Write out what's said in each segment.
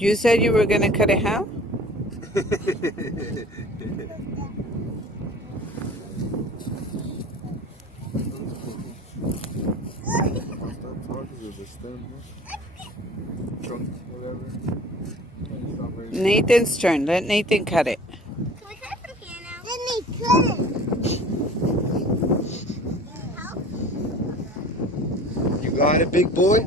You said you were going to cut it how? Nathan's turn. Let Nathan cut it. Can we cut it from here now? Let me cut it. You got it, big boy?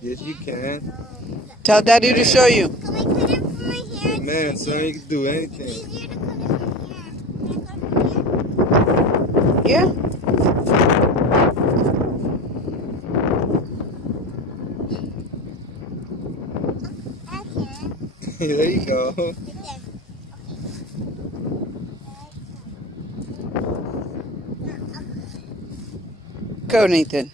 Yes, you can. Tell Daddy to show you. Can we cut it from here? Man, son, you can do anything. It's easier to cut it from here. Can I cut it from here? Yeah. I can. There you go. Right there. Go, Nathan.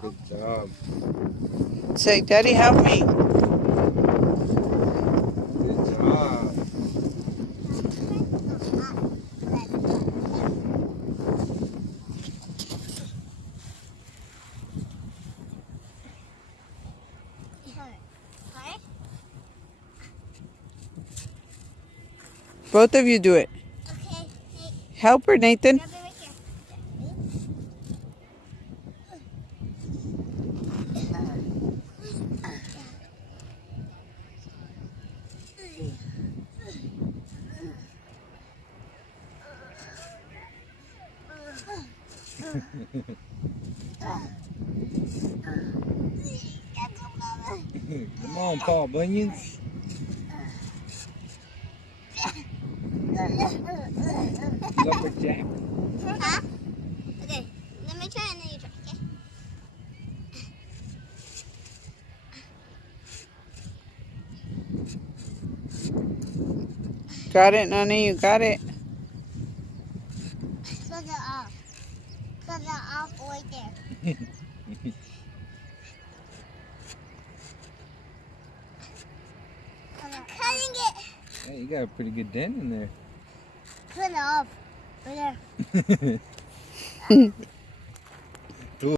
Good job. Say, Daddy, help me. Good job. Both of you do it. Okay. Hey, Help her, Nathan. grab it right here. Come on, Paul Bunyan. Lumberjack. Huh? Okay. Let me try and then you try, okay? Got it, Nani? You got it? Cut it off. Cut it off right there. I'm cutting it. Hey, you got a pretty good dent in there. Cut it off. Right there.